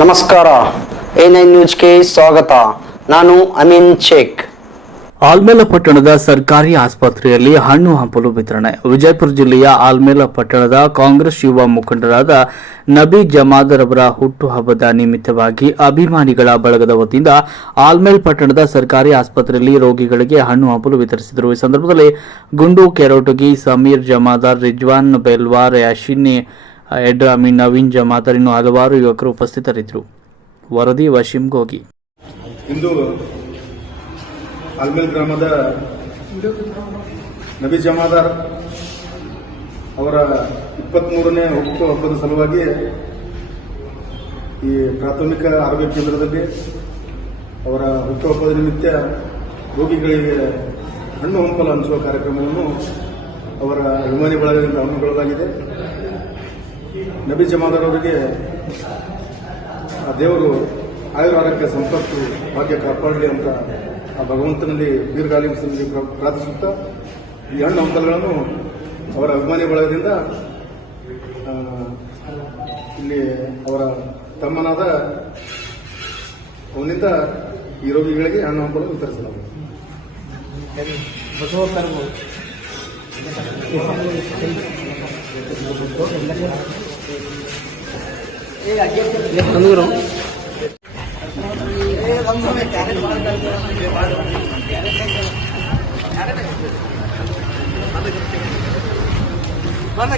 ನಮಸ್ಕಾರ. A nine ನ್ಯೂಸ್ಗೆ ಸ್ವಾಗತ. ನಾನು ಅಮೀನ್ ಶೇಖ್. ಆಲ್ಮೇಲ ಪಟ್ಟಣದ ಸರ್ಕಾರಿ ಆಸ್ಪತ್ರೆಯಲ್ಲಿ ಹಣ್ಣು ಹಂಪಲು ವಿತರಣೆ. ವಿಜಯಪುರ ಜಿಲ್ಲೆಯ ಆಲ್ಮೇಲ ಪಟ್ಟಣದ ಕಾಂಗ್ರೆಸ್ ಯುವ ಮುಖಂಡರಾದ ನಬಿ ಜಮಾದರ್ ಅವರ ಹುಟ್ಟುಹಬ್ಬದ ನಿಮಿತ್ತವಾಗಿ ಅಭಿಮಾನಿಗಳ ಬಳಗದ ವತಿಯಿಂದ ಆಲ್ಮೇಲ್ ಪಟ್ಟಣದ ಸರ್ಕಾರಿ ಆಸ್ಪತ್ರೆಯಲ್ಲಿ ರೋಗಿಗಳಿಗೆ ಹಣ್ಣು ಹಂಪಲು ವಿತರಿಸಿದರು. ಈ ಸಂದರ್ಭದಲ್ಲಿ ಗುಂಡು ಕೆರೋಟಗಿ, ಸಮೀರ್ ಜಮಾದಾರ್, ರಿಜ್ವಾನ್, ಬೆಲ್ವಾರ್, ಯಾಶಿನ್ ಎಡ್ರಾಮಿ ನವೀನ್ ಜಮಾತರ್ ಇನ್ನು ಹಲವಾರು ಯುವಕರು ಉಪಸ್ಥಿತರಿದ್ದರು. ವರದಿ, ವಶೀಂ ಗೋಗಿ. ಇಂದು ಅಲ್ಮೇಲ್ ಗ್ರಾಮದ ನಬಿ ಜಮಾದಾರ್ ಅವರ ಇಪ್ಪತ್ಮೂರನೇ ಹುಟ್ಟು ಹಬ್ಬದ ಸಲುವಾಗಿ ಈ ಪ್ರಾಥಮಿಕ ಆರೋಗ್ಯ ಕೇಂದ್ರದಲ್ಲಿ ಅವರ ಹುಟ್ಟುಹಬ್ಬದ ನಿಮಿತ್ತ ರೋಗಿಗಳಿಗೆ ಹಣ್ಣು ಹಂಪಲು ಹಂಚುವ ಕಾರ್ಯಕ್ರಮವನ್ನು ಅವರ ಅಭಿಮಾನಿ ಬಳಗದಿಂದ ಹಮ್ಮಿಕೊಳ್ಳಲಾಗಿದೆ. ನಬಿ ಜಮಾದಾರ್ ಅವರಿಗೆ ಆ ದೇವರು ಆಯುರ್ವಾರಕ್ಕೆ ಸಂಪತ್ತು ಭಾಗ್ಯ ಕಾಪಾಡಲಿ ಅಂತ ಆ ಭಗವಂತನಲ್ಲಿ ದೀರ್ಘಾಲಿನಲ್ಲಿ ಪ್ರಾರ್ಥಿಸುತ್ತಾ ಈ ಹಣ್ಣು ಹಂಪಲುಗಳನ್ನು ಅವರ ಅಭಿಮಾನಿ ಬಳಗದಿಂದ ಇಲ್ಲಿ ಅವರ ತಮ್ಮನಾದ ಅವನಿಂದ ಈ ರೋಗಿಗಳಿಗೆ ಹಣ್ಣು ಹಂಪಲು mana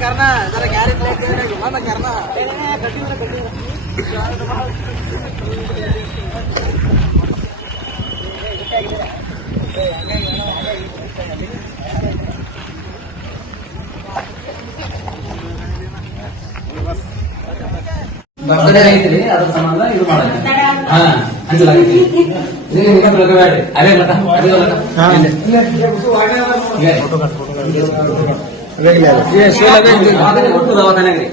karena cara cari mana karena birthday ಐತ್ರಿ ಅದ್ರ ಸಂಬಂಧ ಇದು ಮಾಡೋದು ಹಾ ಹಂಚಲಾಗೈತಿ ನೀವು ತಿಳ್ಕೊಬೇಡ್ರಿ ಅವೇ ಲಟ ಅದೇ ದವಾಖಾನೆ ಒಟ್ಟು ದವಾಖಾನೆಗೆ ರೀ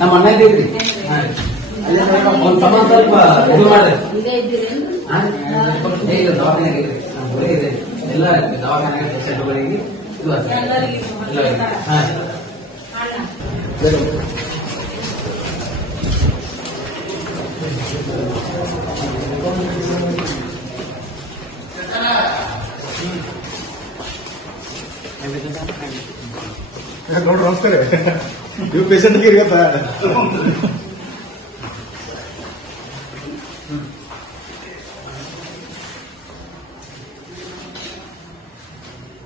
ನಮ್ಮ ಅಣ್ಣ ಒಂದ್ ಸ್ವಲ್ಪ ಇದು ಮಾಡ್ರಿ. ಹಾ? ದವಾಖಾನೆಗೆ ಐತ್ರಿ ನಮ್ಮ ಹುಡುಗ ಇದೆ ಎಲ್ಲ ದವಾಖಾನೆಗೆ ಪೇಷಂಟ್ಗಳಿಗೆ ಇದು ಅಷ್ಟೇ. ಎಲ್ಲ ಇದೆ. ಹಾ ನೋಡ್ರಿ, ನಮಸ್ಕಾರ ನೀವು ಪೇಷಂಟ್ಗೆ ಇರತ್ತ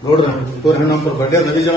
ನೋಡ್ರಿ ತೋರಿ ಹಣ್ಣು ಹಂಪಲು ಬಡ್ಡೆ ನದಿ ಜನ